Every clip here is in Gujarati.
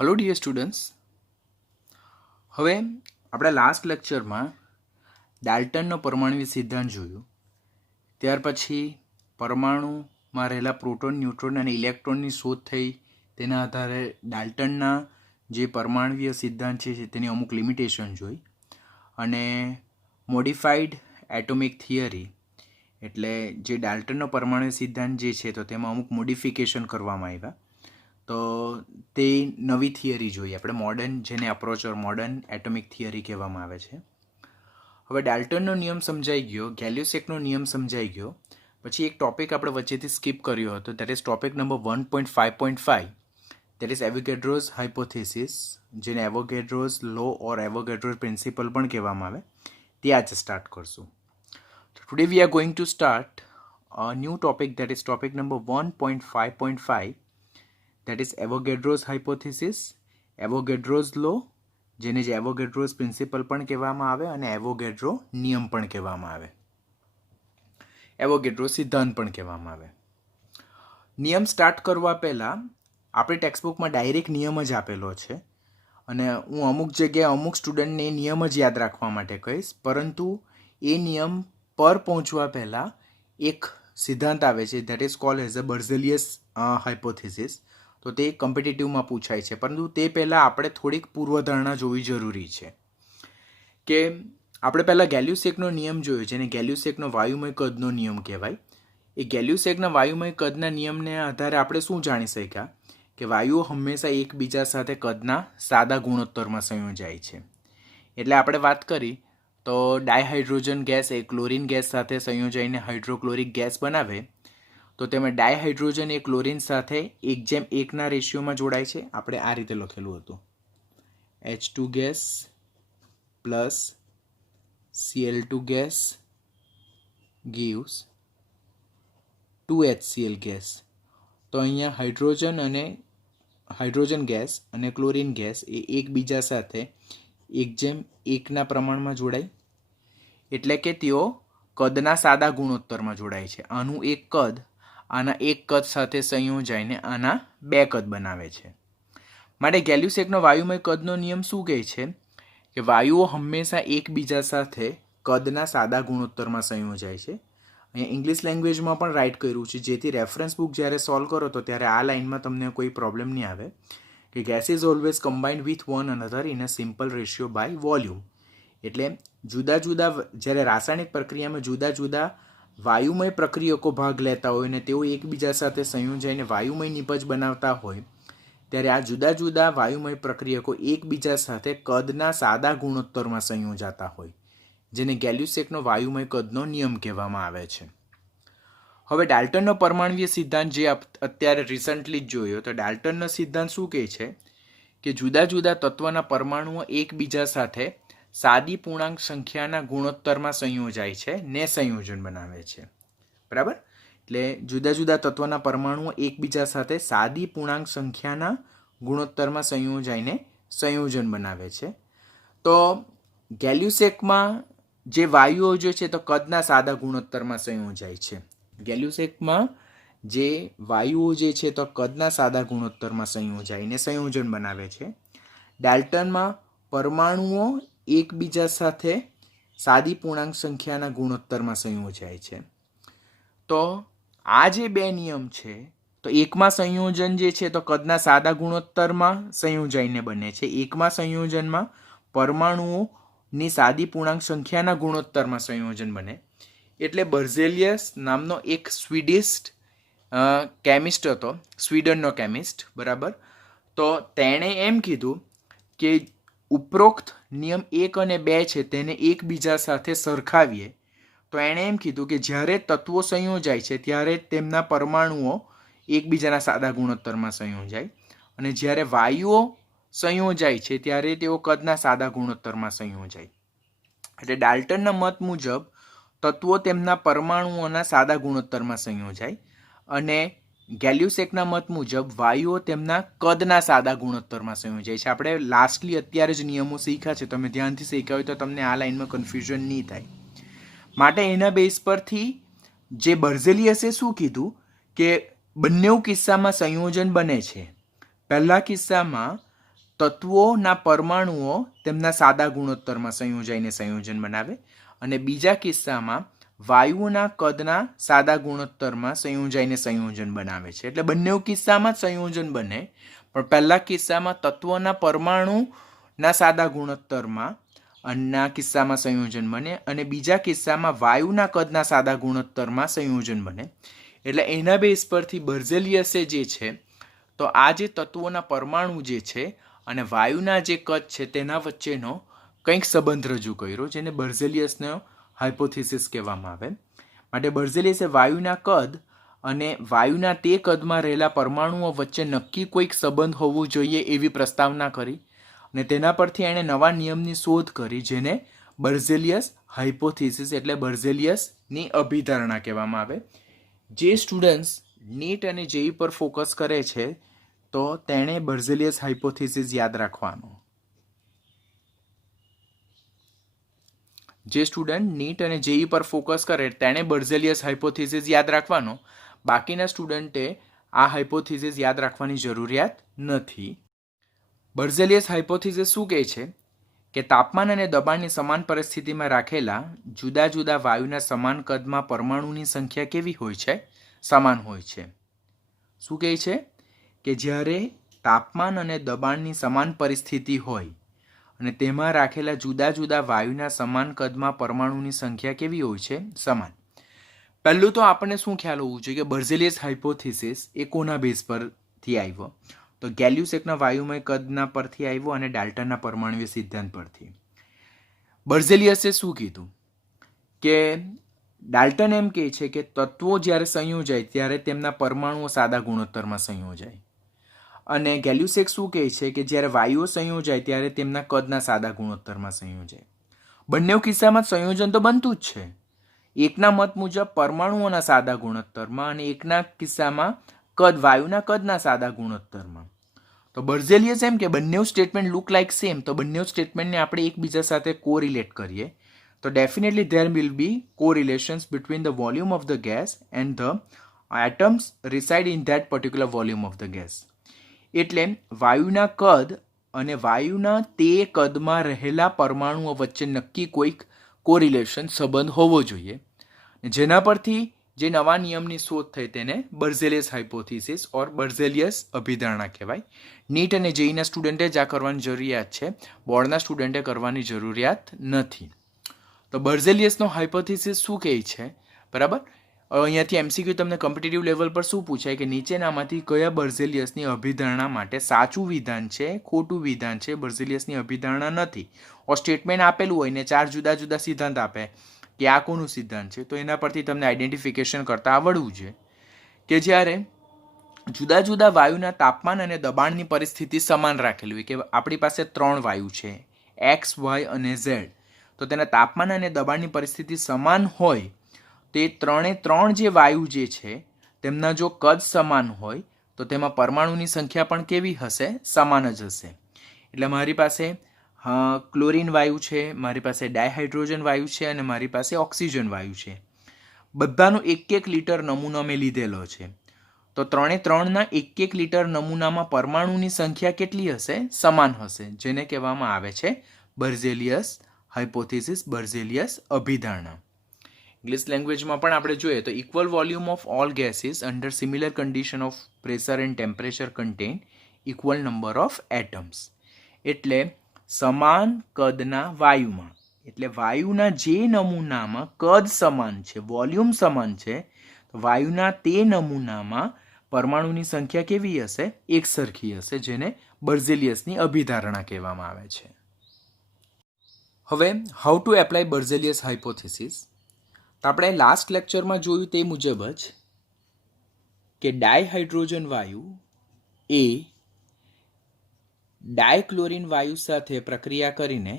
हेलो डियर स्टूडेंट्स, હવે આપણા લાસ્ટ લેક્ચરમાં ડાલ્ટનનો પરમાણુ સિદ્ધાંત જોયું. ત્યાર પછી પરમાણુમાં રહેલા પ્રોટોન, ન્યુટ્રોન અને ઇલેક્ટ્રોનની શોધ થઈ. તેના આધારે ડાલ્ટનના જે પરમાણુય સિદ્ધાંત છે તેની અમુક લિમિટેશન જોઈ અને મોડિફાઈડ એટોમિક થિયરી એટલે જે ડાલ્ટનનો પરમાણુ સિદ્ધાંત જે છે તો તેમાં અમુક મોડિફિકેશન કરવામાં આવ્યા. તો તે નવી થિયરી જોઈએ આપણે, મોડર્ન, જેને અપ્રોચ ઓર મોડર્ન એટોમિક થિયરી કહેવામાં આવે છે. હવે ડાલ્ટનનો નિયમ સમજાઈ ગયો, ગેલ્યુસેકનો નિયમ સમજાઈ ગયો. પછી એક ટોપિક આપણે વચ્ચેથી સ્કીપ કર્યો હતો, that is topic number 1.5.5, that is Avogadro's hypothesis, જેને એવોગેડ્રોઝ લો ઓર એવોગેડ્રોઝ પ્રિન્સિપલ પણ કહેવામાં આવે. તે આજે સ્ટાર્ટ કરશું. Today we are going to start a new topic, that is topic number 1.5.5, that is Avogadro's hypothesis, Avogadro's law, જેને જે એવોગેડ્રોઝ પ્રિન્સિપલ પણ કહેવામાં આવે અને એવોગેડ્રો નિયમ પણ કહેવામાં આવે, એવોગેડ્રો સિદ્ધાંત પણ કહેવામાં આવે. નિયમ સ્ટાર્ટ કરવા પહેલાં આપણી ટેક્સ્ટબુકમાં ડાયરેક્ટ નિયમ જ આપેલો છે અને હું અમુક જગ્યાએ અમુક સ્ટુડન્ટને એ નિયમ જ યાદ રાખવા માટે કહીશ, પરંતુ એ નિયમ પર પહોંચવા પહેલાં એક સિદ્ધાંત આવે છે, that is called as a Berzelius hypothesis. તો તે કોમ્પિટિટિવમાં પૂછાય છે, પરંતુ તે પહેલાં આપણે થોડીક પૂર્વધારણા જોવી જરૂરી છે. કે આપણે પહેલાં ગેલ્યુસેકનો નિયમ જોયો, જેને ગેલ્યુસેકનો વાયુમય કદનો નિયમ કહેવાય. એ ગેલ્યુસેકના વાયુમય કદના નિયમને આધારે આપણે શું જાણી શક્યા કે વાયુઓ હંમેશા એકબીજા સાથે કદના સાદા ગુણોત્તરમાં સંયોજાય છે. એટલે આપણે વાત કરી તો ડાયહાઇડ્રોજન ગેસ એ ક્લોરીન ગેસ સાથે સંયોજાઈને હાઇડ્રોક્લોરિક ગેસ બનાવે, તો તેમાં ડાયહાઇડ્રોજન એ ક્લોરીન સાથે 1:1 રેશિયોમાં જોડાય છે. આપણે આ રીતે લખેલું હતું, H2 gas plus Cl2 gas gives 2HCl gas. તો અહીંયા હાઇડ્રોજન ગેસ અને ક્લોરીન ગેસ એ એકબીજા સાથે 1:1 પ્રમાણમાં જોડાય, એટલે કે તેઓ કદના સાદા ગુણોત્તરમાં જોડાય છે. આનું એક કદ આના એક કદ સાથે સંયોજાઈને આના બે કદ બનાવે છે. માટે ગેલ્યુસેકનો વાયુમય કદનો નિયમ શું કહે છે કે વાયુઓ હંમેશા એકબીજા સાથે કદના સાદા ગુણોત્તરમાં સંયોજાય છે. અહીંયા ઇંગ્લિશ લેંગ્વેજમાં પણ રાઇટ કર્યું છે, જેથી રેફરન્સ બુક જ્યારે સોલ્વ કરો તો ત્યારે આ લાઇનમાં તમને કોઈ પ્રોબ્લેમ નહીં આવે કે gas is always combined with one another in a simple ratio by volume. એટલે જુદા જુદા જ્યારે રાસાયણિક પ્રક્રિયામાં જુદા જુદા વાયુમય પ્રક્રિયકો ભાગ લેતા હોય અને તેઓ એકબીજા સાથે સંયોજાઈને વાયુમય નિપજ બનાવતા હોય, ત્યારે આ જુદા જુદા વાયુમય પ્રક્રિયકો એકબીજા સાથે કદના સાદા ગુણોત્તરમાં સંયોજાતા હોય, જેને ગેલ્યુસેકનો વાયુમય કદનો નિયમ કહેવામાં આવે છે. હવે ડાલ્ટનનો પરમાણુય સિદ્ધાંત જે અત્યારે રિસન્ટલી જ જોયો, તો ડાલ્ટનનો સિદ્ધાંત શું કહે છે કે જુદા જુદા તત્વના પરમાણુઓ એકબીજા સાથે સાદી પૂર્ણાંક સંખ્યાના ગુણોત્તરમાં સંયોજાય છે ને સંયોજન બનાવે છે. બરાબર? એટલે જુદા જુદા તત્વના પરમાણુઓ એકબીજા સાથે સાદી પૂર્ણાંક સંખ્યાના ગુણોત્તરમાં સંયોજાઈને સંયોજન બનાવે છે. તો ગેલ્યુસેકમાં જે વાયુઓ જે છે તો કદના સાદા ગુણોત્તરમાં સંયોજાય છે. ગેલ્યુસેકમાં જે વાયુઓ જે છે તો કદના સાદા ગુણોત્તરમાં સંયોજાઈને સંયોજન બનાવે છે. ડાલ્ટનમાં પરમાણુઓ એકબીજા સાથે સાદી પૂર્ણાંક સંખ્યાના ગુણોત્તરમાં સંયોજાય છે. તો આ જે બે નિયમ છે, તો એકમાં સંયોજન જે છે તો કદના સાદા ગુણોત્તરમાં સંયોજાઈને બને છે, એકમાં સંયોજનમાં પરમાણુઓની સાદી પૂર્ણાંક સંખ્યાના ગુણોત્તરમાં સંયોજન બને. એટલે બર્ઝેલિયસ નામનો એક સ્વીડિશ કેમિસ્ટ હતો, સ્વીડનનો કેમિસ્ટ, બરાબર. તો તેણે એમ કીધું કે ઉપરોક્ત નિયમ 1 અને 2 છે તેને એકબીજા સાથે સરખાવીએ, તો એણે એમ કીધું કે જ્યારે તત્વો સંયોજાય છે ત્યારે તેમના પરમાણુઓ એકબીજાના સાદા ગુણોત્તરમાં સંયોજાય, અને જ્યારે વાયુઓ સંયોજાય છે ત્યારે તેઓ કદના સાદા ગુણોત્તરમાં સંયોજાય. એટલે ડાલ્ટનના મત મુજબ તત્વો તેમના પરમાણુઓના સાદા ગુણોત્તરમાં સંયોજાય અને ગેલ્યુસેકના મત મુજબ વાયુઓ તેમના કદના સાદા ગુણોત્તરમાં સંયોજાય છે. આપણે લાસ્ટલી અત્યારે જ નિયમો શીખ્યા છે, તમે ધ્યાનથી શીખ્યા હોય તો તમને આ લાઇનમાં કન્ફ્યુઝન નહીં થાય. માટે એના બેઝ પરથી જે બર્ઝેલિયસે શું કીધું કે બંને કિસ્સામાં સંયોજન બને છે. પહેલા કિસ્સામાં તત્વોના પરમાણુઓ તેમના સાદા ગુણોત્તરમાં સંયોજાઈને સંયોજન બનાવે અને બીજા કિસ્સામાં વાયુઓના કદના સાદા ગુણોત્તરમાં સંયોજાઈને સંયોજન બનાવે છે. એટલે બંને કિસ્સામાં જ સંયોજન બને, પણ પહેલા કિસ્સામાં તત્વોના પરમાણુના સાદા ગુણોત્તરમાં અન્ના કિસ્સામાં સંયોજન બને અને બીજા કિસ્સામાં વાયુના કદના સાદા ગુણોત્તરમાં સંયોજન બને. એટલે એના બેઝ પરથી બર્ઝેલિયસે જે છે તો આ જે તત્વોના પરમાણુ જે છે અને વાયુના જે કદ છે તેના વચ્ચેનો કંઈક સંબંધ રજૂ કર્યો, જેને બર્ઝેલિયસનો હાઇપોથિસિસ કહેવામાં આવે. માટે બર્ઝેલિયસે વાયુના કદ અને વાયુના તે કદમાં રહેલા પરમાણુઓ વચ્ચે નક્કી કોઈક સંબંધ હોવો જોઈએ એવી પ્રસ્તાવના કરી અને તેના પરથી એણે નવા નિયમની શોધ કરી, જેને બર્ઝેલિયસ હાઇપોથિસિસ એટલે બર્ઝેલિયસની અભિધારણા કહેવામાં આવે. જે સ્ટુડન્ટ્સ નીટ અને જેઈ પર ફોકસ કરે છે તો તેણે બર્ઝેલિયસ હાઇપોથિસિસ યાદ રાખવાનો. જે સ્ટુડન્ટ નીટ અને જેઈ પર ફોકસ કરે તેણે બર્ઝેલિયસ હાઇપોથિસિસ યાદ રાખવાનો. બાકીના સ્ટુડન્ટે આ હાઇપોથિસિસ યાદ રાખવાની જરૂરિયાત નથી. બર્ઝેલિયસ હાઇપોથિસિસ શું કહે છે કે તાપમાન અને દબાણની સમાન પરિસ્થિતિમાં રાખેલા જુદા જુદા વાયુના સમાન કદમાં પરમાણુની સંખ્યા કેવી હોય છે? સમાન હોય છે. શું કહે છે કે જ્યારે તાપમાન અને દબાણની સમાન પરિસ્થિતિ હોય અને તેમાં રાખેલા જુદા જુદા વાયુના સમાન કદમાં પરમાણુની સંખ્યા કેવી હોય છે? સમાન. પહેલું તો આપણને શું ખ્યાલ હોવું જોઈએ કે બર્ઝેલિયસ હાઇપોથિસિસ એ કોના બેઝ પરથી આવ્યો? તો ગેલ્યુસેકના વાયુમય કદના પરથી આવ્યો અને ડાલ્ટનના પરમાણુય સિદ્ધાંત પરથી. બર્ઝેલિયસે શું કીધું કે ડાલ્ટન એમ કહે છે કે તત્વો જ્યારે સંયોજાય ત્યારે તેમના પરમાણુઓ સાદા ગુણોત્તરમાં સંયોજાય અને ગેલ્યુસેક શું કહે છે કે જ્યારે વાયુઓ સંયોજાય ત્યારે તેમના કદના સાદા ગુણોત્તરમાં સંયોજાય. બંને કિસ્સામાં સંયોજન તો બનતું જ છે. એકના મત મુજબ પરમાણુઓના સાદા ગુણોત્તરમાં અને એકના કિસ્સામાં વાયુના કદના સાદા ગુણોત્તરમાં. તો બર્ઝેલિયસ એમ કે બંને સ્ટેટમેન્ટ લુક લાઇક સેમ, તો બંને સ્ટેટમેન્ટને આપણે એકબીજા સાથે કોરિલેટ કરીએ તો definitely there will be correlations between the volume of the gas and the atoms reside in that particular volume of the gas. એટલે વાયુના કદ અને વાયુના તે કદમાં રહેલા પરમાણુઓ વચ્ચે નક્કી કોઈક કોરિલેશન સંબંધ હોવો જોઈએ, જેના પરથી જે નવા નિયમની શોધ થઈ તેને બર્ઝેલિયસ હાઇપોથિસિસ ઓર બર્ઝેલિયસ અભિધારણા કહેવાય. નીટ અને જેઈના સ્ટુડન્ટે જ આ કરવાની જરૂરિયાત છે, બોર્ડના સ્ટુડન્ટે કરવાની જરૂરિયાત નથી. તો બર્ઝેલિયસનો હાઇપોથિસિસ શું કહે છે? બરાબર. અહીંયાથી એમસીક્યુ તમને કોમ્પિટિટિવ લેવલ પર શું પૂછાય કે નીચેનામાંથી કયા બર્ઝેલિયસની અભિધારણા માટે સાચું વિધાન છે, ખોટું વિધાન છે? બર્ઝેલિયસની અભિધારણા નથી. ઓર સ્ટેટમેન્ટ આપેલું હોય ને 4 જુદા જુદા સિદ્ધાંત આપે કે આ કોનું સિદ્ધાંત છે, તો એના પરથી તમને આઈડેન્ટિફિકેશન કરતા આવડવું છે કે જ્યારે જુદા જુદા વાયુના તાપમાન અને દબાણની પરિસ્થિતિ સમાન રાખેલી હોય, કે આપણી પાસે 3 વાયુ છે એક્સ, વાય અને ઝેડ, તો તેના તાપમાન અને દબાણની પરિસ્થિતિ સમાન હોય તે 3 જે વાયુ જે છે તેમના જો કદ સમાન હોય તો તેમાં પરમાણુની સંખ્યા પણ કેવી હશે? સમાન જ હશે. એટલે મારી પાસે ક્લોરીન વાયુ છે, મારી પાસે ડાયહાઇડ્રોજન વાયુ છે અને મારી પાસે ઓક્સિજન વાયુ છે. બધાનો 1-1 લીટર નમૂનો મેં લીધેલો છે. તો 3ના 1-1 લીટર નમૂનામાં પરમાણુની સંખ્યા કેટલી હશે? સમાન હશે, જેને કહેવામાં આવે છે બર્ઝેલિયસ હાઇપોથિસિસ, બર્ઝેલિયસ અભિધારણા. ઇંગ્લિશ લેંગ્વેજમાં પણ આપણે જોઈએ તો equal volume of all gases under similar condition of pressure and temperature contain equal number of atoms. એટલે સમાન કદના વાયુમાં, એટલે વાયુના જે નમૂનામાં કદ સમાન છે, વોલ્યુમ સમાન છે, તો વાયુના તે નમૂનામાં પરમાણુની સંખ્યા કેવી હશે? એક સરખી હશે, જેને બર્ઝેલિયસની અભિધારણા કહેવામાં આવે છે. હવે હાઉ ટુ એપ્લાય બર્ઝેલિયસ હાઇપોથિસિસ. તો આપણે લાસ્ટ લેક્ચરમાં જોયું તે મુજબ જ કે ડાયહાઇડ્રોજન વાયુ એ ડાયક્લોરીન વાયુ સાથે પ્રક્રિયા કરીને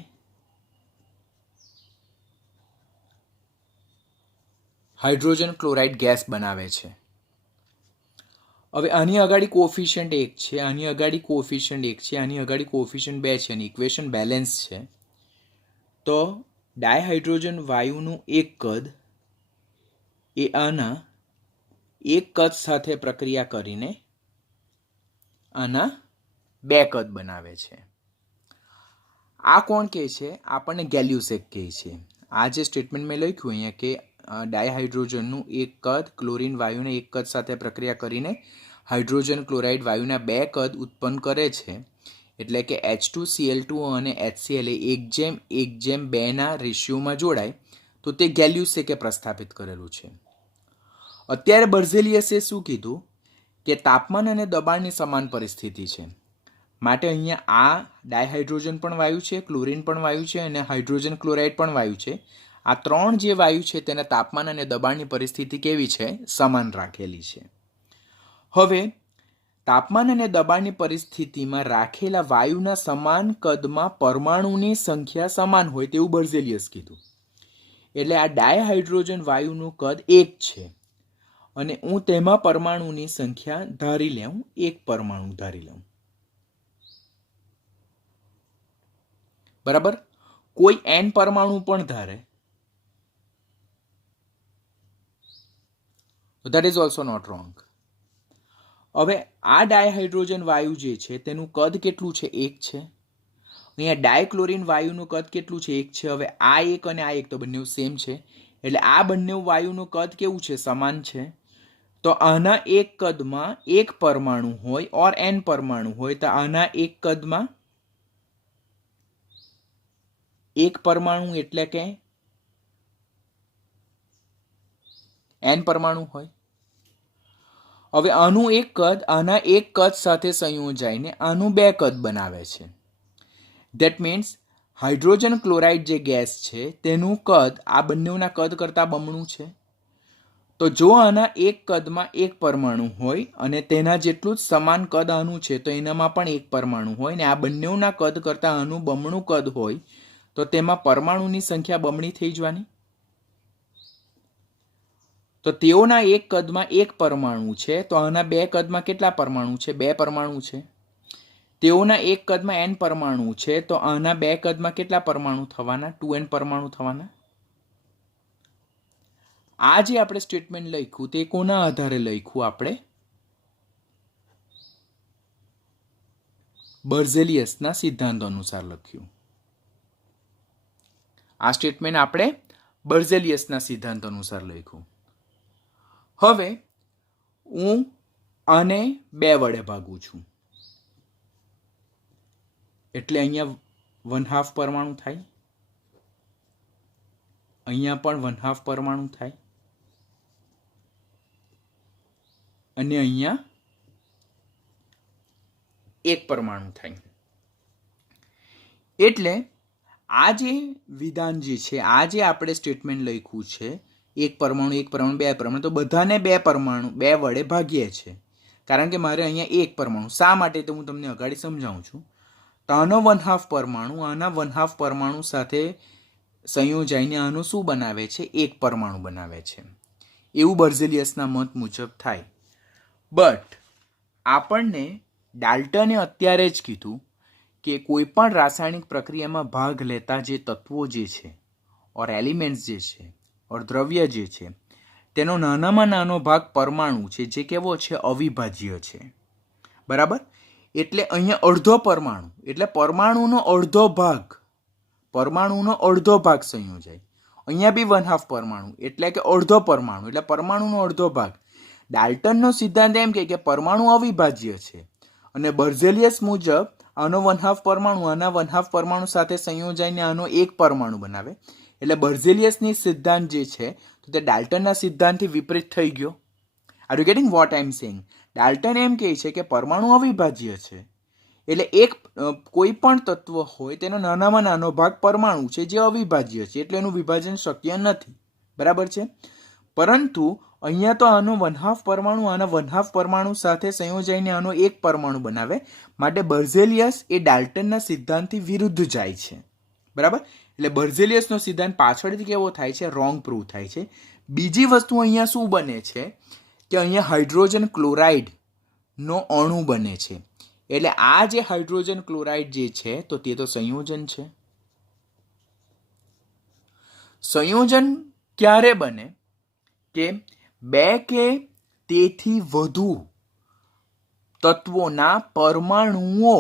હાઇડ્રોજન ક્લોરાઇડ ગેસ બનાવે છે. હવે આની અગાડી કોએફિશિયન્ટ 1 છે, આની અગાડી કોએફિશિયન્ટ 1 છે, આની અગાડી કોએફિશિયન્ટ 2 છે અને ઇક્વેશન બેલેન્સ છે. તો ડાયહાઇડ્રોજન વાયુનું એક કદ એ આના એક કદ સાથે પ્રક્રિયા કરીને આના 2 કદ બનાવે છે. આ કોણ કહે છે? આપણને ગેલ્યુસેક કહે છે. આ જે સ્ટેટમેન્ટ મેં લખ્યું અહીંયા કે ડાયહાઇડ્રોજનનું એક કદ ક્લોરીન વાયુને એક કદ સાથે પ્રક્રિયા કરીને હાઇડ્રોજન ક્લોરાઇડ વાયુના 2 કદ ઉત્પન્ન કરે છે, એટલે કે H2Cl2 અને HCl એ 1:1:2 રેશિયોમાં જોડાય તો તે ગેલ્યુસેકે પ્રસ્થાપિત કરેલું છે. અત્યારે બર્ઝેલિયસે શું કીધું કે તાપમાન અને દબાણની સમાન પરિસ્થિતિ છે, માટે અહીંયા આ ડાયહાઇડ્રોજન પણ વાયુ છે, ક્લોરીન પણ વાયુ છે અને હાઇડ્રોજન ક્લોરાઇડ પણ વાયુ છે. આ 3 જે વાયુ છે તેના તાપમાન અને દબાણની પરિસ્થિતિ કેવી છે? સમાન રાખેલી છે. હવે તાપમાન અને દબાણની પરિસ્થિતિમાં રાખેલા વાયુના સમાન કદમાં પરમાણુની સંખ્યા સમાન હોય તેવું બર્ઝેલિયસ કીધું. એટલે આ ડાયહાઇડ્રોજન વાયુનું કદ 1 છે અને હું તેમાં પરમાણુની સંખ્યા ધારી લઉં, 1 પરમાણુ ધારી લઉં. બરાબર? કોઈ n પરમાણુ પણ ધારે, that is also not wrong. હવે આ ડાયહાઇડ્રોજન વાયુ જે છે તેનું કદ કેટલું છે? 1 છે. અહીંયા ડાયક્લોરીન વાયુનું કદ કેટલું છે? 1 છે. હવે આ 1 અને આ 1 તો બંને સેમ છે, એટલે આ બંને વાયુનું કદ કેવું છે? સમાન છે. તો આના એક કદમાં 1 પરમાણુ હોય ઓર n પરમાણુ હોય તો આના એક કદમાં 1 પરમાણુ એટલે કે n પરમાણુ હોય. હવે આનું એક કદ આના એક કદ સાથે સંયોજાઈને આનું 2 કદ બનાવે છે. ધેટ મીન્સ હાઇડ્રોજન ક્લોરાઇડ જે ગેસ છે તેનું કદ આ બંનેના કદ કરતાં બમણું છે. તો જો આના એક કદમાં 1 પરમાણુ હોય અને તેના જેટલું જ સમાન કદ આનું છે તો એનામાં પણ 1 પરમાણુ હોય ને આ બંનેના કદ કરતાં આનું બમણું કદ હોય તો તેમાં પરમાણુની સંખ્યા બમણી થઈ જવાની. તો તેઓના એક કદમાં 1 પરમાણુ છે તો આના 2 કદમાં કેટલા પરમાણુ છે? 2 પરમાણુ છે. તેઓના એક કદમાં n પરમાણુ છે તો આના 2 કદમાં કેટલા પરમાણુ થવાના? 2n પરમાણુ થવાના. આ જે આપણે સ્ટેટમેન્ટ લખ્યું તે કોના આધારે લખ્યું? આપણે બર્ઝેલિયસના સિદ્ધાંત અનુસાર લખ્યું. આ સ્ટેટમેન્ટ આપણે બર્ઝેલિયસના સિદ્ધાંત અનુસાર લખ્યું. હવે હું આને 2 વડે ભાગું છું એટલે અહીંયા 1/2 પરમાણુ થાય, અહીંયા પણ 1/2 પરમાણુ થાય અને અહીંયા 1 પરમાણુ થાય. એટલે આ જે વિધાન જે છે, આ જે આપણે સ્ટેટમેન્ટ લખ્યું છે 1 પરમાણુ 1 પરમાણુ 2 પરમાણુ, તો બધાને 2 પરમાણુ 2 વડે ભાગીએ છે કારણ કે મારે અહીંયા 1 પરમાણુ. શા માટે તો હું તમને અગાડી સમજાવું છું. તો આનો 1/2 પરમાણુ આના 1/2 પરમાણુ સાથે સંયોજાઈને આનું શું બનાવે છે? 1 પરમાણુ બનાવે છે. એવું બર્ઝેલિયસના મત મુજબ થાય. બટ આપણને ડાલ્ટને અત્યારે જ કીધું કે કોઈ પણ રાસાયણિક પ્રક્રિયામાં ભાગ લેતા જે તત્વો જે છે ઓર એલિમેન્ટ્સ જે છે ઓર દ્રવ્ય જે છે તેનો નાનામાં નાનો ભાગ પરમાણુ છે જે કેવો છે? અવિભાજ્ય છે. બરાબર? એટલે અહીંયા અડધો પરમાણુ એટલે પરમાણુનો અડધો ભાગ સંયોજાય. અહીંયા બી 1/2 પરમાણુ એટલે કે અડધો પરમાણુ એટલે પરમાણુનો અડધો ભાગ. ડાલ્ટનનો સિદ્ધાંત એમ કે પરમાણુ અવિભાજ્ય છે અને બર્ઝેલિયસ મુજબ આનો 1/2 પરમાણુ આના 1/2 પરમાણુ સાથે સંયોજાઈને આનો 1 પરમાણુ બનાવે. એટલે બર્ઝેલિયસની સિદ્ધાંત જે છે તો તે ડાલ્ટનના સિદ્ધાંતથી વિપરીત થઈ ગયો. Are you getting what I am saying? Dalton એમ કહે છે કે પરમાણુ અવિભાજ્ય છે એટલે કોઈ પણ તત્વ હોય તેનો નાનામાં નાનો ભાગ પરમાણુ છે જે અવિભાજ્ય છે એટલે એનું વિભાજન શક્ય નથી. બરાબર છે? પરંતુ અહીંયા તો આનો 1/2 પરમાણુ આના 1/2 પરમાણુ સાથે સંયોજાઈને આનો 1 પરમાણુ બનાવે. માટે બર્ઝેલિયસ એ ડાલ્ટનના સિદ્ધાંતથી વિરુદ્ધ જાય છે. બરાબર? એટલે બર્ઝેલિયસનો સિદ્ધાંત પાછળથી કેવો થાય છે? રોંગ પ્રૂવ થાય છે. બીજી વસ્તુ અહીંયા શું બને છે કે અહીંયા હાઇડ્રોજન ક્લોરાઇડનો અણુ બને છે. એટલે આ જે હાઇડ્રોજન ક્લોરાઇડ જે છે તો તે તો સંયોજન છે. સંયોજન ક્યારે બને? કે 2 કે તેથી વધુ તત્વોના પરમાણુઓ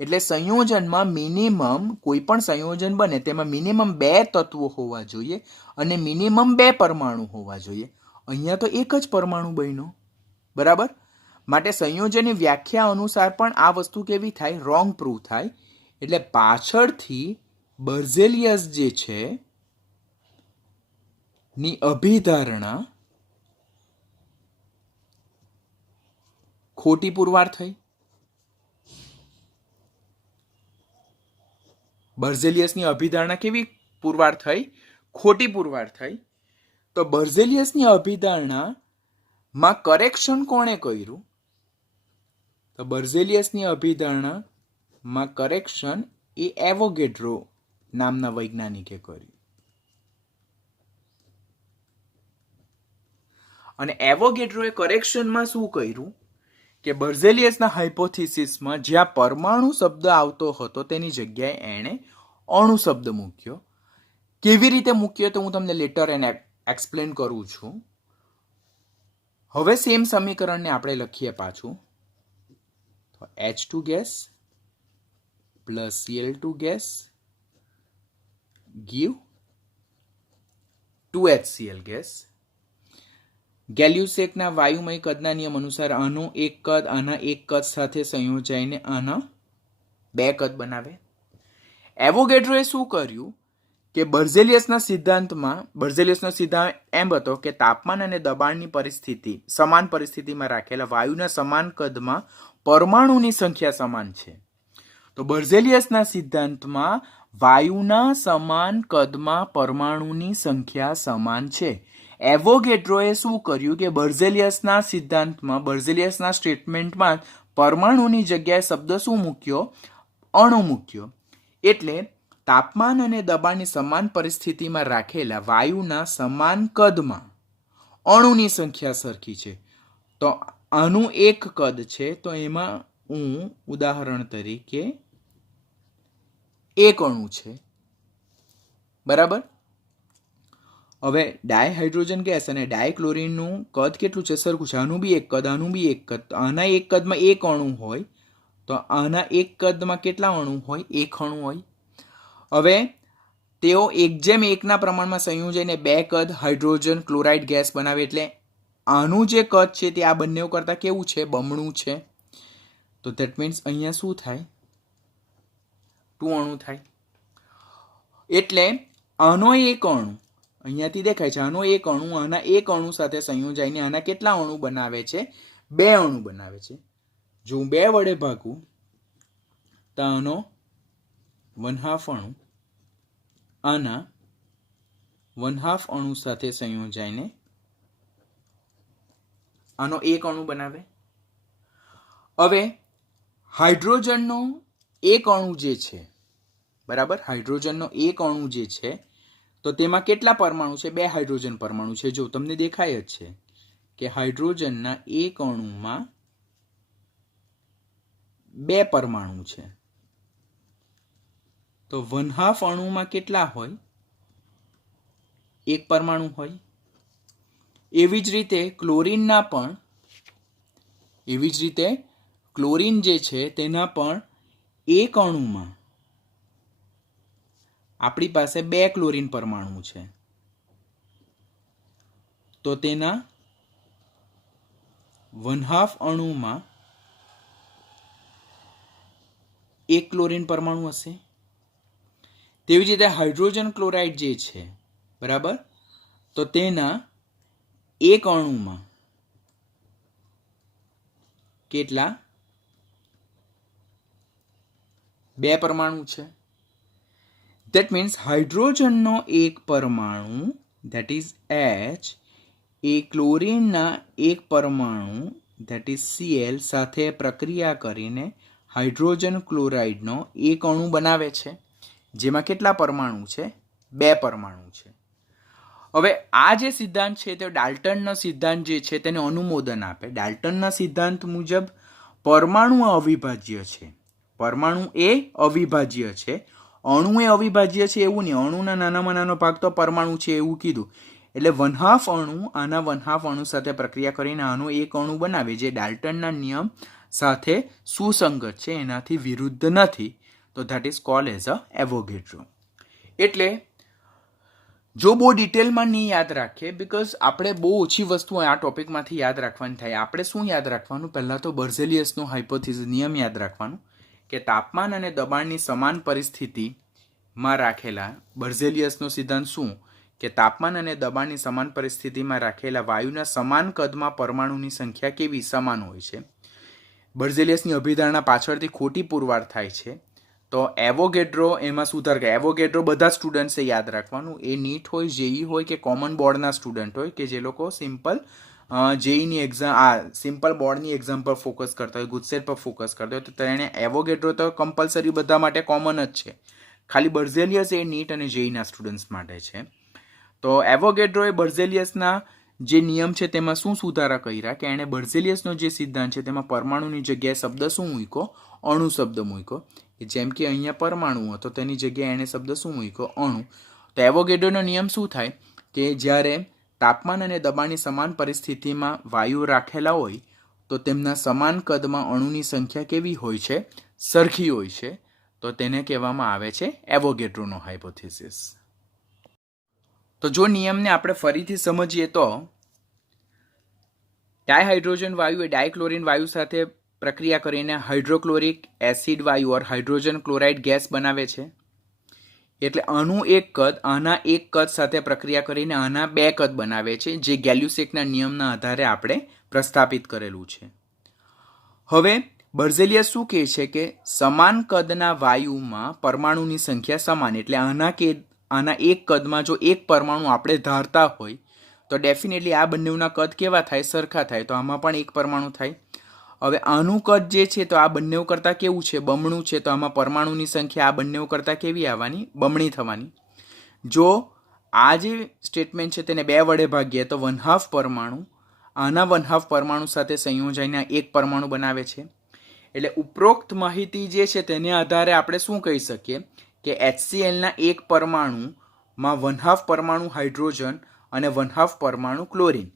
એટલે સંયોજનમાં મિનિમમ કોઈ પણ સંયોજન બને તેમાં મિનિમમ 2 તત્વો હોવા જોઈએ અને મિનિમમ 2 પરમાણુ હોવા જોઈએ. અહીંયા તો એક જ પરમાણુ બન્યો, બરાબર. માટે સંયોજનની વ્યાખ્યા અનુસાર પણ આ વસ્તુ કેવી થાય? રોંગ પ્રૂવ થાય. એટલે પાછળથી બર્ઝેલિયસ જે છે ની અભિધારણા ખોટી પુરવાર થઈ. બર્ઝેલિયસની અભિધારણા કેવી પુરવાર થઈ? ખોટી પુરવાર થઈ. તો બર્ઝેલિયસની અભિધારણામાં કરેક્શન કોણે કર્યું? તો બર્ઝેલિયસની અભિધારણામાં કરેક્શન એ એવોગેડ્રો નામના વૈજ્ઞાનિકે કર્યું. અને એવોગેડ્રોએ કરેક્શનમાં શું કર્યું કે બર્ઝેલિયસના હાઇપોથિસિસમાં જ્યાં પરમાણુ શબ્દ આવતો હતો તેની જગ્યાએ એણે અણુ શબ્દ મૂક્યો. કેવી રીતે મૂક્યો તો હું તમને લેટર એને એક્સપ્લેન કરું છું. હવે સેમ સમીકરણને આપણે લખીએ પાછું. તો H2 gas plus Cl2 gas give 2HCl gas. ગેલ્યુસેકના વાયુમય કદના નિયમ અનુસાર આનું એક કદ આના એક કદ સાથે સંયોજાઈને આના 2 કદ બનાવે. એવોગેડ્રોએ શું કર્યું કે બર્ઝેલિયસનો સિદ્ધાંત એમ હતો કે તાપમાન અને દબાણની પરિસ્થિતિ સમાન પરિસ્થિતિમાં રાખેલા વાયુના સમાન કદમાં પરમાણુની સંખ્યા સમાન છે. તો બર્ઝેલિયસના સિદ્ધાંતમાં વાયુના સમાન કદમાં પરમાણુની સંખ્યા સમાન છે. એવોગેડ્રોએ શું કર્યું કે બર્ઝેલિયસના સિદ્ધાંતમાં બર્ઝેલિયસના સ્ટેટમેન્ટમાં પરમાણુની જગ્યાએ શબ્દ શું મૂક્યો? અણુ મૂક્યો. એટલે તાપમાન અને દબાણની સમાન પરિસ્થિતિમાં રાખેલા વાયુના સમાન કદમાં અણુની સંખ્યા સરખી છે. તો આનું એક કદ છે તો એમાં હું ઉદાહરણ તરીકે એક અણુ છે, બરાબર. હવે ડાયહાઇડ્રોજન ગેસ અને ડાયક્લોરીનનું કદ કેટલું છે? સરખું છે. આનું બી એક કદ, આનું બી એક કદ. આના એક કદમાં એક અણુ હોય તો આના એક કદમાં કેટલા અણુ હોય? એક અણુ હોય. હવે તેઓ 1:1 પ્રમાણમાં સંયોજાઈને 2 કદ હાઇડ્રોજન ક્લોરાઇડ ગેસ બનાવે. એટલે આનું જે કદ છે તે આ બંને કરતાં કેવું છે? બમણું છે. તો ધેટ મીન્સ અહીંયા શું થાય? 2 અણુ થાય. એટલે આનો એક અણુ અહીંયાથી દેખાય છે, આનો એક અણુ આના એક અણુ સાથે સંયોજાઈને આના કેટલા અણુ બનાવે છે? 2 અણુ બનાવે છે. જો હું 2 વડે ભાગું તો આનો 1/2 અણુ આના 1/2 અણુ સાથે સંયોજાઈને આનો એક અણુ બનાવે. હવે હાઇડ્રોજનનો એક અણુ જે છે, બરાબર, હાઇડ્રોજનનો એક અણુ જે છે તો તેમાં કેટલા પરમાણુ છે? 2 હાઇડ્રોજન પરમાણુ છે. જો તમને દેખાય જ છે કે હાઇડ્રોજનના એક અણુમાં 2 પરમાણુ છે. તો 1/2 અણુમાં કેટલા હોય? 1 પરમાણુ હોય. એવી જ રીતે ક્લોરીન જે છે તેના પણ એક અણુમાં આપણી પાસે 2 ક્લોરીન પરમાણુ છે. તો તેના 1/2 અણુમાં 1 ક્લોરીન પરમાણુ હશે. તેવી જ રીતે હાઇડ્રોજન ક્લોરાઇડ જે છે, બરાબર, તો તેના એક અણુમાં કેટલા? 2 પરમાણુ છે. That means હાઇડ્રોજનનો એક પરમાણુ that is H એ ક્લોરીનના એક પરમાણુ that is Cl સાથે પ્રક્રિયા કરીને હાઇડ્રોજન ક્લોરાઇડનો એક અણુ બનાવે છે, જેમાં કેટલા પરમાણુ છે? 2 પરમાણુ છે. હવે આ જે સિદ્ધાંત છે તે ડાલ્ટનનો સિદ્ધાંત જે છે તેને અનુમોદન આપે. ડાલ્ટનના સિદ્ધાંત મુજબ પરમાણુ અવિભાજ્ય છે. પરમાણુ એ અવિભાજ્ય છે. અણુ એ અવિભાજ્ય છે એવું નહીં. અણુના નાનામાં નાનો ભાગ તો પરમાણુ છે એવું કીધું. એટલે 1/2 અણુ આના 1/2 અણુ સાથે પ્રક્રિયા કરીને આનો એક અણુ બનાવે, જે ડાલ્ટનના નિયમ સાથે સુસંગત છે, એનાથી વિરુદ્ધ નથી, તો that is called as a Avogadro. એટલે જો બહુ ડિટેલમાં નહીં યાદ રાખીએ, બિકોઝ આપણે બહુ ઓછી વસ્તુ આ ટોપિકમાંથી યાદ રાખવાની થાય. આપણે શું યાદ રાખવાનું? પહેલાં તો બર્ઝેલિયસનો હાઇપોથિસિસ નિયમ યાદ રાખવાનું કે તાપમાન અને દબાણની સમાન પરિસ્થિતિમાં રાખેલા બર્ઝેલિયસનો સિદ્ધાંત શું કે તાપમાન અને દબાણની સમાન પરિસ્થિતિમાં રાખેલા વાયુના સમાન કદમાં પરમાણુની સંખ્યા કેવી સમાન હોય છે. બર્ઝેલિયસની અભિધારણા પાછળથી ખોટી પુરવાર થાય છે. તો એવોગેડ્રો એમાં સુધાર કરે. એવોગેડ્રો બધા સ્ટુડન્ટ્સે યાદ રાખવાનું. એ નીટ હોય, જેઈ હોય કે કોમન બોર્ડના સ્ટુડન્ટ હોય કે જે લોકો સિમ્પલ જેઈની એક્ઝામ સિમ્પલ બોર્ડની એક્ઝામ પર ફોકસ કરતા હોય, ગુજસેટ પર ફોકસ કરતા હોય, તો તેણે એવોગેડ્રો તો કમ્પલસરી બધા માટે કોમન જ છે. ખાલી બર્ઝેલિયસ એ નીટ અને જેઈના સ્ટુડન્ટ્સ માટે છે. તો એવોગેડ્રોએ બર્ઝેલિયસના જે નિયમ છે તેમાં શું સુધારા કર્યા કે એણે બર્ઝેલિયસનો જે સિદ્ધાંત છે તેમાં પરમાણુની જગ્યાએ શબ્દ શું મૂક્યો? અણુ શબ્દ મૂક્યો. જેમ કે અહીંયા પરમાણુ હતો તેની જગ્યાએ એણે શબ્દ શું મૂક્યો? અણુ. તો એવોગેડ્રોનો નિયમ શું થાય કે જ્યારે તાપમાન અને દબાણની સમાન પરિસ્થિતિમાં વાયુ રાખેલા હોય તો તેમના સમાન કદમાં અણુની સંખ્યા કેવી હોય છે? સરખી હોય છે. તો તેને કહેવામાં આવે છે એવોગેડ્રોનો હાઇપોથિસિસ. તો જો નિયમને આપણે ફરીથી સમજીએ તો ડાયહાઇડ્રોજન વાયુ એ ડાયક્લોરિન વાયુ સાથે પ્રક્રિયા કરીને હાઇડ્રોક્લોરિક એસિડ વાયુ ઓર હાઇડ્રોજન ક્લોરાઇડ ગેસ બનાવે છે. એટલે આનું એક કદ આના એક કદ સાથે પ્રક્રિયા કરીને આના બે કદ બનાવે છે, જે ગેલ્યુસેકના નિયમના આધારે આપણે પ્રસ્થાપિત કરેલું છે. હવે બર્ઝેલિયસ શું કહે છે કે સમાન કદના વાયુમાં પરમાણુની સંખ્યા સમાન. એટલે આના એક કદમાં જો એક પરમાણુ આપણે ધારતા હોય તો ડેફિનેટલી આ બંનેના કદ કેવા થાય? સરખા થાય. તો આમાં પણ એક પરમાણુ થાય. હવે આનું કદ જે છે તો આ બંને કરતાં કેવું છે? બમણું છે. તો આમાં પરમાણુની સંખ્યા આ બંને કરતાં કેવી આવવાની? બમણી થવાની. જો આ જે સ્ટેટમેન્ટ છે તેને 2 વડે ભાગીએ તો 1/2 પરમાણુ આના 1/2 પરમાણુ સાથે સંયોજાઈને એક પરમાણુ બનાવે છે. એટલે ઉપરોક્ત માહિતી જે છે તેને આધારે આપણે શું કહી શકીએ કે HClના એક પરમાણુમાં 1/2 પરમાણુ હાઇડ્રોજન અને 1/2 પરમાણુ ક્લોરીન.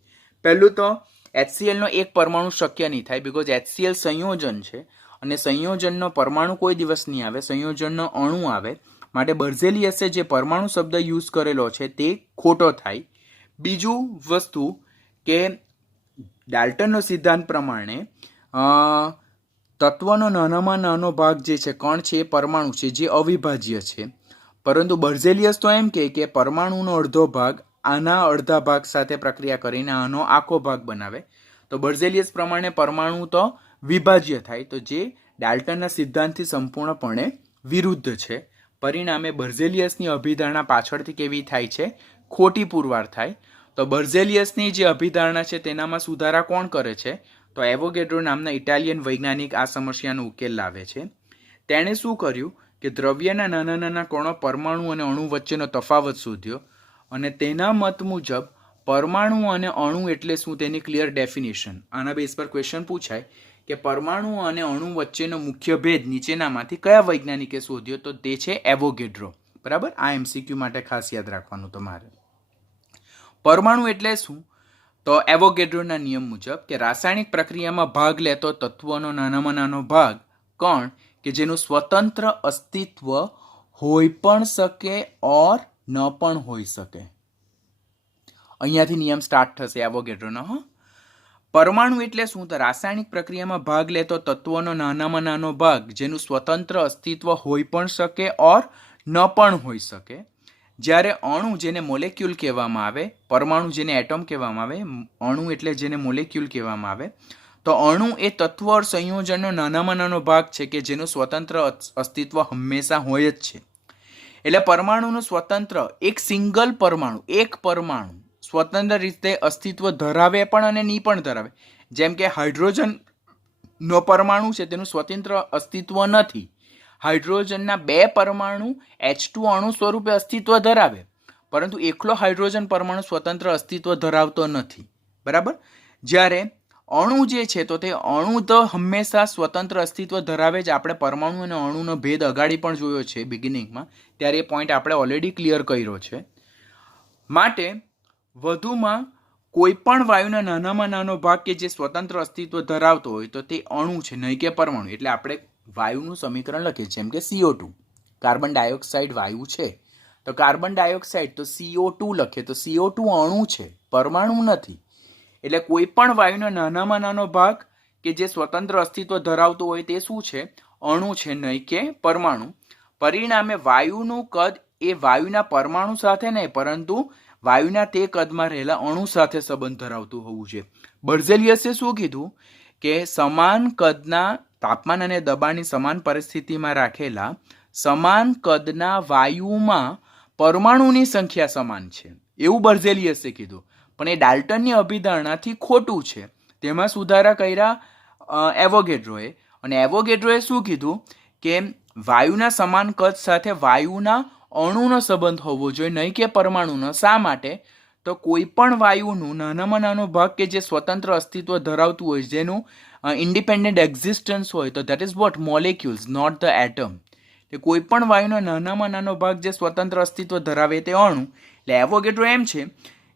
પહેલું તો HClનો એક પરમાણુ શક્ય નહીં થાય, બિકોઝ HCl સંયોજન છે અને સંયોજનનો પરમાણુ કોઈ દિવસ નહીં આવે, સંયોજનનો અણુ આવે. માટે બર્ઝેલિયસે જે પરમાણુ શબ્દ યુઝ કરેલો છે તે ખોટો થાય. બીજું વસ્તુ કે ડાલ્ટનનો સિદ્ધાંત પ્રમાણે તત્વનો નાનામાં નાનો ભાગ જે છે કણ છે એ પરમાણુ છે જે અવિભાજ્ય છે. પરંતુ બર્ઝેલિયસ તો એમ કે પરમાણુનો અડધો ભાગ આના અડધા ભાગ સાથે પ્રક્રિયા કરીને આનો આખો ભાગ બનાવે. તો બર્ઝેલિયસ પ્રમાણે પરમાણુ તો વિભાજ્ય થાય, તો જે ડાલ્ટનના સિદ્ધાંતથી સંપૂર્ણપણે વિરુદ્ધ છે. પરિણામે બર્ઝેલિયસની અભિધારણા પાછળથી કેવી થાય છે? ખોટી પુરવાર થાય. તો બર્ઝેલિયસની જે અભિધારણા છે તેનામાં સુધારા કોણ કરે છે? તો એવોગેડ્રો નામના ઇટાલિયન વૈજ્ઞાનિક આ સમસ્યાનો ઉકેલ લાવે છે. તેણે શું કર્યું કે દ્રવ્યના નાના નાના કણો પરમાણુ અને અણુ વચ્ચેનો તફાવત શોધ્યો અને તેના મત મુજબ પરમાણુ અને અણુ એટલે શું તેની ક્લિયર ડેફિનેશન. આના બેઝ પર ક્વેશ્ચન પૂછાય કે પરમાણુ અને અણુ વચ્ચેનો મુખ્ય ભેદ નીચેનામાંથી કયા વૈજ્ઞાનિકે શોધ્યો? તો તે છે એવોગેડ્રો. બરાબર, આ MCQ માટે ખાસ યાદ રાખવાનું તમારે. પરમાણુ એટલે શું? તો એવોગેડ્રોના નિયમ મુજબ કે રાસાયણિક પ્રક્રિયામાં ભાગ લેતો તત્વનો નાનામાં નાનો ભાગ કણ કે જેનું સ્વતંત્ર અસ્તિત્વ હોઈ પણ શકે ઓર ન પણ હોઈ શકે. અહીંયાથી નિયમ સ્ટાર્ટ થશે એવોગેડ્રોનો. પરમાણુ એટલે શું? તો રાસાયણિક પ્રક્રિયામાં ભાગ લેતો તત્વનો નાનામાં નાનો ભાગ જેનું સ્વતંત્ર અસ્તિત્વ હોઈ પણ શકે ઓર ન પણ હોઈ શકે. જ્યારે અણુ જેને મોલેક્યુલ કહેવામાં આવે, પરમાણુ જેને એટમ કહેવામાં આવે, અણુ એટલે જેને મોલેક્યુલ કહેવામાં આવે, તો અણુ એ તત્વ ઓર સંયોજનનો નાનામાં નાનો ભાગ છે કે જેનું સ્વતંત્ર અસ્તિત્વ હંમેશા હોય જ છે. એટલે પરમાણુનું સ્વતંત્ર એક સિંગલ પરમાણુ, એક પરમાણુ સ્વતંત્ર રીતે અસ્તિત્વ ધરાવે પણ અને નહીં પણ ધરાવે. જેમ કે હાઇડ્રોજનનો પરમાણુ છે તેનું સ્વતંત્ર અસ્તિત્વ નથી. હાઇડ્રોજનના 2 પરમાણુ H2 અણુ સ્વરૂપે અસ્તિત્વ ધરાવે, પરંતુ એકલો હાઇડ્રોજન પરમાણુ સ્વતંત્ર અસ્તિત્વ ધરાવતો નથી. બરાબર. જ્યારે અણુ જે છે તો તે અણુ તો હંમેશા સ્વતંત્ર અસ્તિત્વ ધરાવે જ. આપણે પરમાણુ અને અણુનો ભેદ અગાડી પણ જોયો છે બિગિનિંગમાં, ત્યારે એ પોઈન્ટ આપણે ઓલરેડી ક્લિયર કર્યો છે. માટે વધુમાં કોઈ પણ વાયુના નાનામાં નાનો ભાગ કે જે સ્વતંત્ર અસ્તિત્વ ધરાવતો હોય તો તે અણુ છે, નહીં કે પરમાણુ. એટલે આપણે વાયુનું સમીકરણ લખીએ જેમ કે CO2, કાર્બન ડાયોક્સાઇડ વાયુ છે તો કાર્બન ડાયોક્સાઇડ તો CO2 લખીએ તો CO2 અણુ છે, પરમાણુ નથી. એટલે કોઈ પણ વાયુનો નાનામાં નાનો ભાગ કે જે સ્વતંત્ર અસ્તિત્વ ધરાવતો હોય તે શું છે? અણુ છે, નહીં કે પરમાણુ. પરિણામે વાયુનું કદ એ વાયુના પરમાણુ સાથે નહીં પરંતુ વાયુના તે કદમાં રહેલા અણુ સાથે સંબંધ ધરાવતું હોવું જોઈએ. બર્ઝેલિયસે શું કીધું કે સમાન કદના તાપમાન અને દબાણની સમાન પરિસ્થિતિમાં રાખેલા સમાન કદના વાયુમાં પરમાણુની સંખ્યા સમાન છે એવું બર્ઝેલિયસે કીધું. પણ એ ડાલ્ટનની અભિધારણાથી ખોટું છે. તેમાં સુધારા કર્યા એવોગેડ્રોએ. અને એવોગેડ્રોએ શું કીધું કે વાયુના સમાન કદ સાથે વાયુના અણુનો સંબંધ હોવો જોઈએ, નહીં કે પરમાણુનો. શા માટે? તો કોઈ પણ વાયુનું નાનામાં નાનો ભાગ કે જે સ્વતંત્ર અસ્તિત્વ ધરાવતું હોય, જેનું ઇન્ડિપેન્ડન્ટ એક્ઝિસ્ટન્સ હોય, તો that is what? Molecules, not the atom. કોઈ પણ વાયુનો નાનામાં નાનો ભાગ જે સ્વતંત્ર અસ્તિત્વ ધરાવે તે અણુ. એટલે એવોગેડ્રો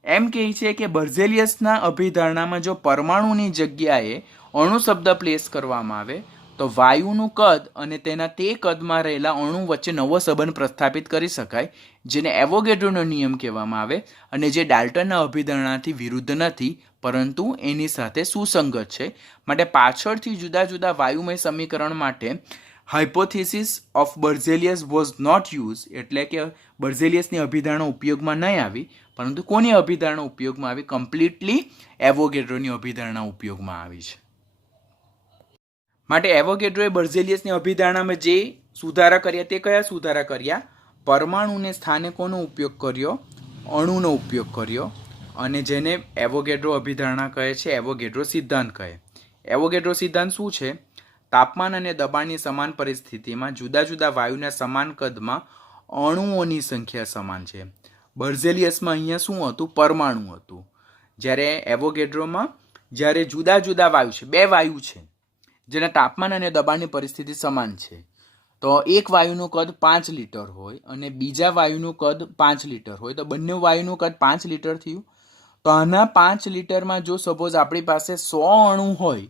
એમ કહે છે કે બર્ઝેલિયસના અભિધારણામાં જો પરમાણુની જગ્યાએ અણુ શબ્દ પ્લેસ કરવામાં આવે તો વાયુનું કદ અને તેના તે કદમાં રહેલા અણુ વચ્ચે નવો સંબંધ પ્રસ્થાપિત કરી શકાય, જેને એવોગેડ્રોનો નિયમ કહેવામાં આવે અને જે ડાલ્ટનના અભિધારણાથી વિરુદ્ધ નથી પરંતુ એની સાથે સુસંગત છે. માટે પાછળથી જુદા જુદા વાયુમય સમીકરણ માટે hypothesis of બર્ઝેલિયસ was not use, એટલે કે બર્ઝેલિયસની અભિધારણા ઉપયોગમાં નહીં આવી, પરંતુ કોની અભિધારણા ઉપયોગમાં આવી? કમ્પ્લીટલી એવોગેડ્રોની અભિધારણા ઉપયોગમાં આવી છે. માટે એવોગેડ્રોએ બર્ઝેલિયસની અભિધારણામાં જે સુધારા કર્યા તે કયા સુધારા કર્યા? પરમાણુને સ્થાને કોનો ઉપયોગ કર્યો? અણુનો ઉપયોગ કર્યો. અને જેને એવોગેડ્રો અભિધારણા કહે છે, એવોગેડ્રો સિદ્ધાંત કહે. એવોગેડ્રો સિદ્ધાંત શું છે? તાપમાન અને દબાણની સમાન પરિસ્થિતિમાં જુદા જુદા વાયુના સમાન કદમાં અણુઓની સંખ્યા સમાન છે. બર્ઝેલિયસમાં અહીંયા શું હતું? પરમાણુ હતું. જ્યારે એવોગેડ્રોમાં જ્યારે જુદા જુદા વાયુ છે, બે વાયુ છે જેના તાપમાન અને દબાણની પરિસ્થિતિ સમાન છે, તો એક વાયુનું કદ 5 લીટર હોય અને બીજા વાયુનું કદ 5 લીટર હોય, તો બંને વાયુનું કદ 5 લીટર થયું. તો આના 5 લીટરમાં જો સપોઝ આપણી પાસે 100 અણુ હોય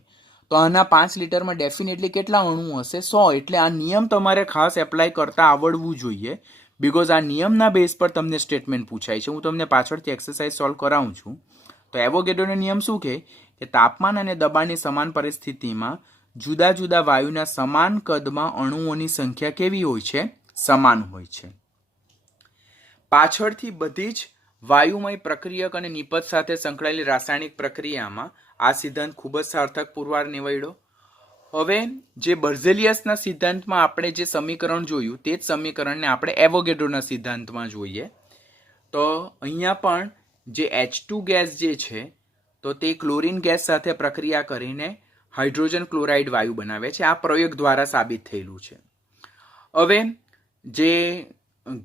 તો આના 5 લીટરમાં ડેફિનેટલી કેટલા અણુ હશે? 100. એટલે આ નિયમ તમારે ખાસ એપ્લાય કરતા આવડવું જોઈએ, બિકોઝ આ નિયમના બેઝ પર તમને સ્ટેટમેન્ટ પૂછાય છે. હું તમને પાછળથી એક્સરસાઇઝ સોલ્વ કરાવું છું. તો એવોગેડ્રોનો નિયમ શું કહે કે તાપમાન અને દબાણની સમાન પરિસ્થિતિમાં જુદા જુદા વાયુના સમાન કદમાં અણુઓની સંખ્યા કેવી હોય છે? સમાન હોય છે. પાછળથી બધી જ વાયુમય પ્રક્રિયક અને નિપજ સાથે સંકળાયેલી રાસાયણિક પ્રક્રિયામાં આ સિદ્ધાંત ખૂબ જ સાર્થક પુરવાર નીવડ્યો. હવે જે બર્ઝેલિયસના સિદ્ધાંતમાં આપણે જે સમીકરણ જોયું તે જ સમીકરણને આપણે એવોગેડ્રોના સિદ્ધાંતમાં જોઈએ. તો અહીંયા પણ જે H2 ગેસ જે છે તો તે ક્લોરીન ગેસ સાથે પ્રક્રિયા કરીને હાઇડ્રોજન ક્લોરાઇડ વાયુ બનાવે છે. આ પ્રયોગ દ્વારા સાબિત થયેલું છે. હવે જે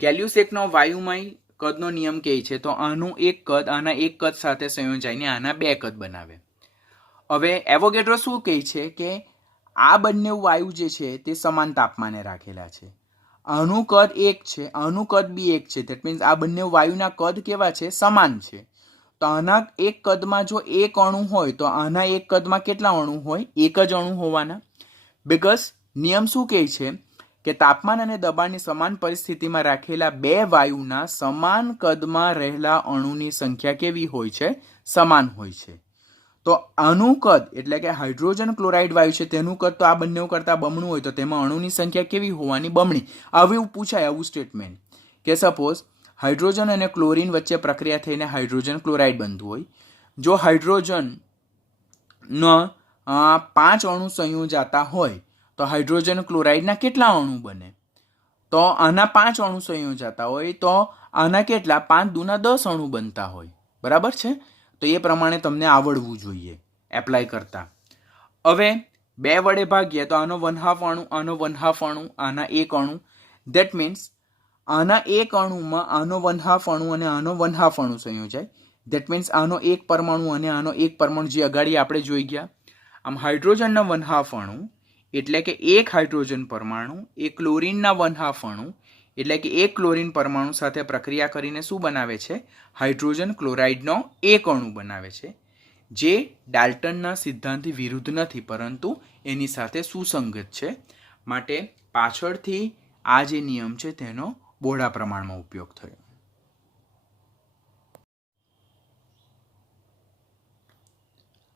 ગેલ્યુસેકનો વાયુમય કદનો નિયમ કહે છે તો આનું એક કદ આના એક કદ સાથે સંયોજાઈને આના બે કદ બનાવે. હવે એવોગેડ્રો શું કહે છે કે આ બંને વાયુ જે છે તે સમાન તાપમાને રાખેલા છે. આનું કદ એક છે, આનું કદ બી એક છે. ધેટ મીન્સ આ બંને વાયુના કદ કેવા છે? સમાન છે. તો આના એક કદમાં જો એક અણુ હોય તો આના એક કદમાં કેટલા અણુ હોય? એક જ અણુ હોવાના. બિકોઝ નિયમ શું કહે છે કે તાપમાન અને દબાણની સમાન પરિસ્થિતિમાં રાખેલા બે વાયુના સમાન કદમાં રહેલા અણુની સંખ્યા કેવી હોય છે? સમાન હોય છે. તો આનું કદ એટલે કે હાઇડ્રોજન ક્લોરાઇડ વાયુ છે તેનું કદ તો આ બંને કરતાં બમણું હોય તો તેમાં અણુની સંખ્યા કેવી હોવાની? બમણી. આવું પૂછાય આવું સ્ટેટમેન્ટ કે સપોઝ હાઇડ્રોજન અને ક્લોરીન વચ્ચે પ્રક્રિયા થઈને હાઇડ્રોજન ક્લોરાઇડ બનતું હોય. જો હાઇડ્રોજનનો 5 અણુ સંયોજાતા હોય તો હાઇડ્રોજન ક્લોરાઇડના કેટલા અણુ બને? તો આના 5 અણુ સંયોજાતા હોય તો આના કેટલા? 5 દુના 10 અણુ બનતા હોય. બરાબર છે? તો એ પ્રમાણે તમને આવડવું જોઈએ એપ્લાય કરતા. હવે 2 વડે ભાગીએ તો આનો 1/2 અણુ, આનો 1/2 અણુ, આના 1 અણુ. ધેટ મીન્સ આના એક અણુમાં આનો 1/2 અણુ અને આનો 1/2 અણુ સંયોજાય. ધેટ મીન્સ આનો એક પરમાણુ અને આનો એક પરમાણુ જે અગાડી આપણે જોઈ ગયા. આમ હાઇડ્રોજનના 1/2 અણુ એટલે કે એક હાઇડ્રોજન પરમાણુ, એક ક્લોરીનના 1/2 અણુ એટલે કે એક ક્લોરીન પરમાણુ સાથે પ્રક્રિયા કરીને શું બનાવે છે? હાઇડ્રોજન ક્લોરાઇડનો એક અણુ બનાવે છે, જે ડાલ્ટનના સિદ્ધાંતથી વિરુદ્ધ નથી, પરંતુ એની સાથે સુસંગત છે. માટે પાછળથી આ જે નિયમ છે તેનો બહોળા પ્રમાણમાં ઉપયોગ થયો.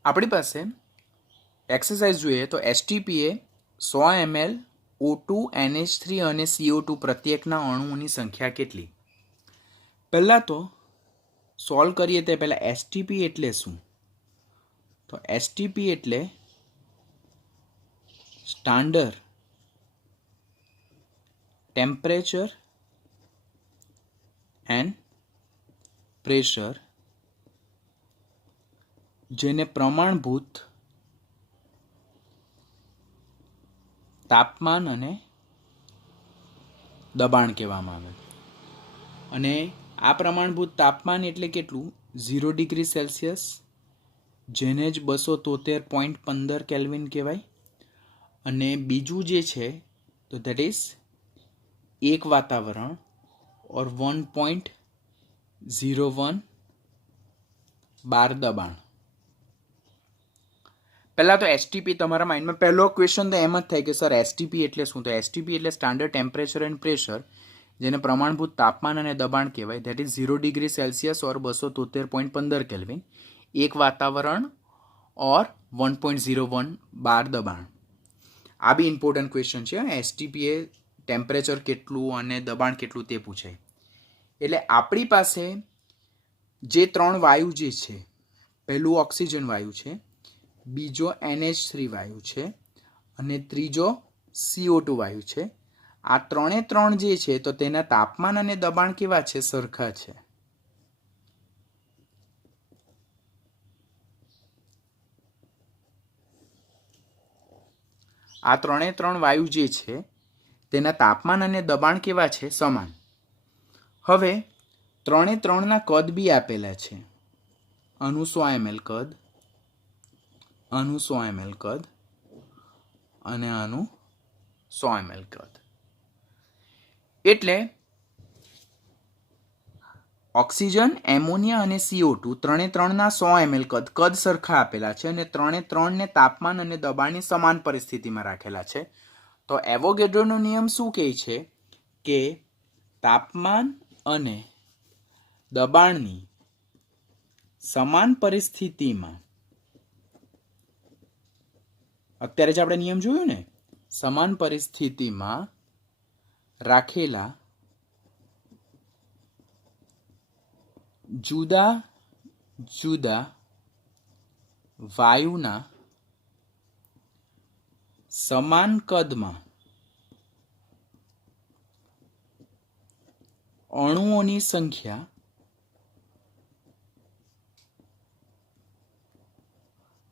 આપણી પાસે એક્સરસાઇઝ જોઈએ તો એસટીપીએ 100 ml O2, NH3 અને CO2 પ્રત્યેકના અણુઓની સંખ્યા કેટલી? પહેલાં તો સોલ્વ કરીએ તે પહેલાં એસટીપી એટલે શું? તો એસટીપી એટલે સ્ટાન્ડર્ડ ટેમ્પરેચર એન્ડ પ્રેશર, જેને પ્રમાણભૂત તાપમાન અને દબાણ કહેવામાં આવે. અને આ પ્રમાણભૂત તાપમાન એટલે કેટલું? 0 ડિગ્રી સેલ્સિયસ, જેને જ 273.15 કેલ્વિન કહેવાય. અને બીજું જે છે તો દેટ ઇઝ એક વાતાવરણ ઓર 1.01 બાર દબાણ. પહેલાં તો એસટીપી તમારા માઇન્ડમાં પહેલો ક્વેશ્ચન તો એમ જ થાય કે સર એસટીપી એટલે શું? તો એસટીપી એટલે સ્ટાન્ડર્ડ ટેમ્પરેચર એન્ડ પ્રેશર, જેને પ્રમાણભૂત તાપમાન અને દબાણ કહેવાય. That is 0 degree Celsius or 273.15 kelvin, એક વાતાવરણ ઓર 1.01 બાર દબાણ. આ બી ઇમ્પોર્ટન્ટ ક્વેશ્ચન છે. એસટીપી એ ટેમ્પરેચર કેટલું અને દબાણ કેટલું તે પૂછાય. એટલે આપણી પાસે જે ત્રણ વાયુ જે છે, પહેલું ઓક્સિજન વાયુ છે, બીજો NH3 વાયુ છે અને ત્રીજો CO2 વાયુ છે. આ ત્રણે ત્રણ જે છે તો તેના તાપમાન અને દબાણ કેવા છે? સરખા છે. આ ત્રણે ત્રણ વાયુ જે છે તેના તાપમાન અને દબાણ કેવા છે? સમાન. હવે ત્રણે ત્રણના કદ બી આપેલા છે. આનું 100 ml કદ, આનું 100 ml કદ અને આનું 100 ml કદ. એટલે ઓક્સિજન, એમોનિયા અને CO2 ત્રણે ત્રણના 100 ml કદ સરખા આપેલા છે અને ત્રણે ત્રણને તાપમાન અને દબાણની સમાન પરિસ્થિતિમાં રાખેલા છે. તો એવોગેડ્રોનો નિયમ શું કહે છે કે તાપમાન અને દબાણની સમાન પરિસ્થિતિમાં, અત્યારે જ આપણે નિયમ જોયું ને, સમાન પરિસ્થિતિમાં રાખેલા જુદા જુદા વાયુના સમાન કદમાં અણુઓની સંખ્યા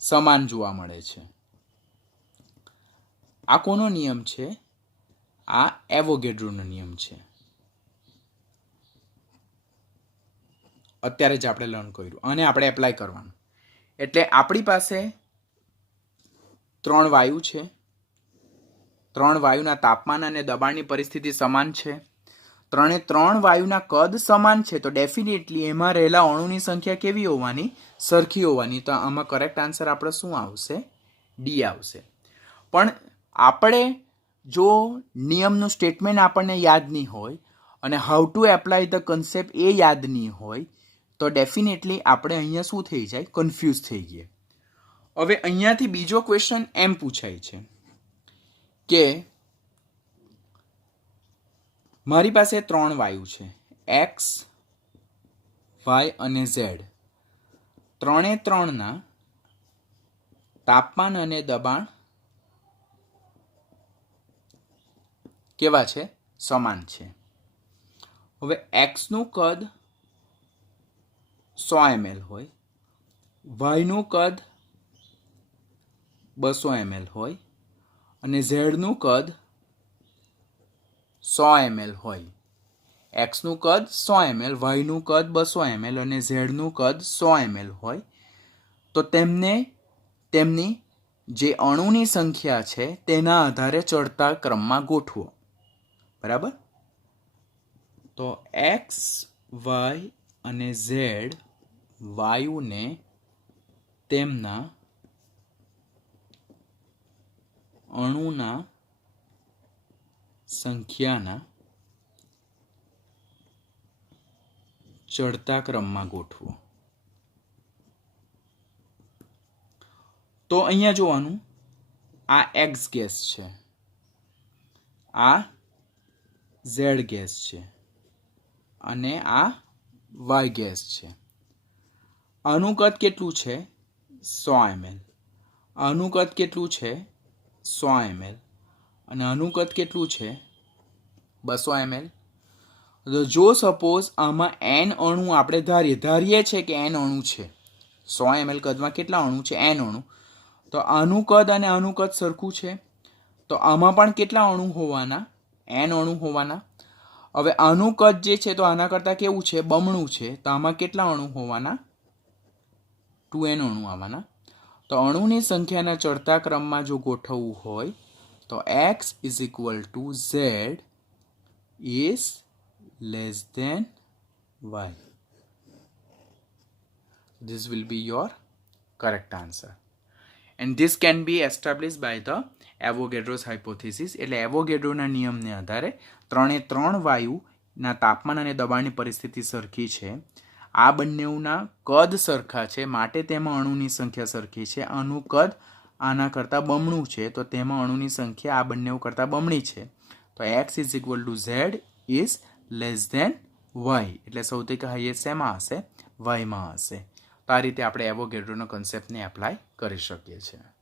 સમાન જોવા મળે છે. આ કોનો નિયમ છે? આ એવોગેડ્રોનો નિયમ છે. અત્યારે જ આપણે લર્ન કર્યું અને આપણે એપ્લાય કરવાનું. એટલે આપણી પાસે ત્રણ વાયુ છે, ત્રણ વાયુના તાપમાન અને દબાણની પરિસ્થિતિ સમાન છે, ત્રણે ત્રણ વાયુના કદ સમાન છે, તો ડેફિનેટલી એમાં રહેલા અણુની સંખ્યા કેવી હોવાની? સરખી હોવાની. તો આમાં કરેક્ટ આન્સર આપણે શું આવશે? ડી આવશે. પણ આપણે જો નિયમનું સ્ટેટમેન્ટ આપણને યાદ નહીં હોય અને how to apply the concept એ યાદ નહીં હોય તો ડેફિનેટલી આપણે અહીંયા શું થઈ જાય? કન્ફ્યુઝ થઈ ગયા. હવે અહીંયાથી બીજો ક્વેશ્ચન એમ પૂછાય છે કે મારી પાસે ત્રણ વાયુ છે, X, Y અને Z. ત્રણે ત્રણના તાપમાન અને દબાણ કેવા છે? સમાન છે. હવે Xનું કદ 100 ml હોય, Yનું કદ 200 ml હોય અને Zનું કદ 100 ml હોય. Xનું કદ 100 ml, Yનું કદ 200 ml અને Zનું કદ 100 ml હોય. તો તેમની જે અણુની સંખ્યા છે તેના આધારે ચડતા ક્રમમાં ગોઠવો. બરાબર? તો એક્સ વાય અને ઝેડ વાયુને તેમના અણુના સંખ્યાના ચડતા ક્રમમાં ગોઠવો. તો અહીંયા જોવાનું, આ એક્સ ગેસ છે, આ ઝેડ ગેસ છે અને આ વાય ગેસ છે. આનું કદ કેટલું છે? 100 ml. આનું કદ કેટલું છે? 100 ml. અને આનું કદ કેટલું છે? 200 ml. તો જો સપોઝ આમાં n અણુ આપણે ધારીએ છે કે n અણુ છે, 100 ml કદમાં કેટલા અણુ છે? n અણુ. તો આનું કદ અને આનું કદ સરખું છે, તો આમાં પણ કેટલા અણુ હોવાના? n અણુ હોવાના. હવે આનું કદ જે છે તો આના કરતાં કેવું છે? બમણું છે. તો આમાં કેટલા અણુ હોવાના? 2n અણુ આવવાના. તો અણુની સંખ્યાના ચડતા ક્રમમાં જો ગોઠવવું હોય તો x is equal to z is less than y. This will be your correct answer. And this can be established by the Avogadro's hypothesis. એટલે એવોગેડ્રોના નિયમને આધારે 3 વાયુના તાપમાન અને દબાણની પરિસ્થિતિ સરખી છે, આ બંનેના કદ સરખા છે, માટે તેમાં અણુની સંખ્યા સરખી છે. આનું કદ આના કરતાં બમણું છે, તો તેમાં અણુની સંખ્યા આ બંને કરતાં બમણી છે. તો x is equal to z is less than y. એટલે સૌથી હાઈએસ્ટ શેમાં હશે? y માં હશે. તો આ રીતે આપણે એવોગેડ્રોના કન્સેપ્ટને એપ્લાય કરી શકીએ છીએ.